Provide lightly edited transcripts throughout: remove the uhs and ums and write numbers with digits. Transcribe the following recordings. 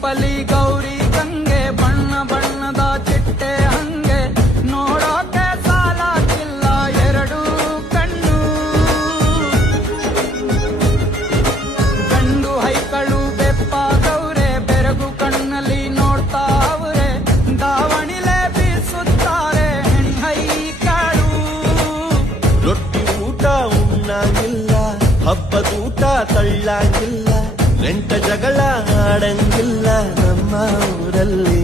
ಗುಂಪಲಿ ಗೌರಿ ಗಂಗೆ ಬಣ್ಣ ಬಣ್ಣದ ಚಿಟ್ಟೆ ಹಂಗೆ ನೋಡೋಕೆ ಸಾಲಾಗಿಲ್ಲ ಎರಡು ಕಣ್ಣು ಗಂಡು ಹೈಕಳು ಬೆಪ್ಪಾಗವ್ರೆ ಬೆರಗು ಕಣ್ಣಲ್ಲಿ ನೋಡ್ತಾ ಅವ್ರೆ ದಾವಣಿಲೆ ಬೀಸುತ್ತಾರೆ ಹೆಣ್ ಹೈಕಳು ರೊಟ್ಟಿ ಊಟ ಉಣ್ಣಾಗಿಲ್ಲ ಹಬ್ಬದೂಟ ತಳ್ಳಾಗಿಲ್ಲ ನೆಂಟ ಜಗಳ ಆಡಂಗಿಲ್ಲ ನಮ್ಮ ಊರಲ್ಲಿ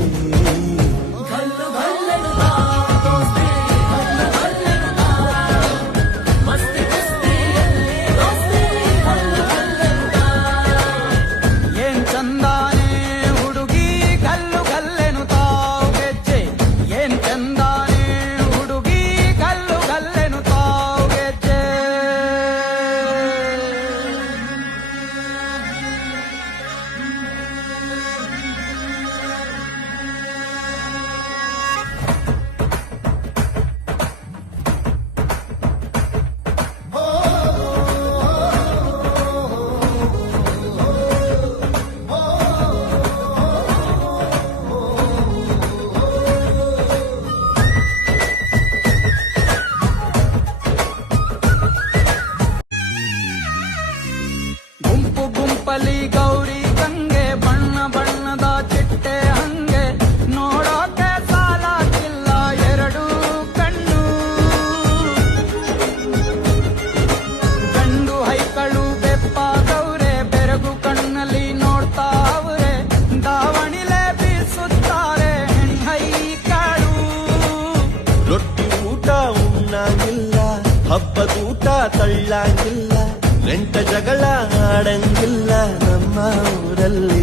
ಏನ್ ಚಂದಾನೆ ಹುಡುಗಿ ಗಲ್ಲು ಗಲ್ಲೆನು ತಾವು ಗೆಜ್ಜೆ ಏನ್ ಚಂದಾನೆ ಹುಡುಗಿ ಗಲ್ಲು ಗಲ್ಲೆನು ತಾವು ಗೆಜ್ಜೆ ಗುಂಪು ಗುಂಪಲಿ ಗೌರಿ ಗಂಗೆ ಬಣ್ಣ ಬಣ್ಣದ ಚಿಟ್ಟೆ ಹಂಗೆ ನೋಡೋಕೆ ಸಾಲಾಗಿಲ್ಲ ಎರಡು ಕಣ್ಣು ಗಂಡು ಹೈಕಳು ಬೆಪ್ಪಾಗವ್ರೆ ಬೆರಗು ಕಣ್ಣಲ್ಲಿ ನೋಡ್ತಾ ಅವ್ರೆ ದಾವಣಿಲೆ ಬೀಸುತ್ತಾರೆ ಹೆಣ್ ಹೈಕಳು ರೊಟ್ಟಿ ಊಟ ಉಣ್ಣಾಗಿಲ್ಲ ಹಬ್ಬದೂಟ ತಳ್ಳಾಗಿಲ್ಲ ನೆಂಟ ಜಗಳ ಆಡಂಗಿಲ್ಲ ನಮ್ಮ ಊರಲ್ಲಿ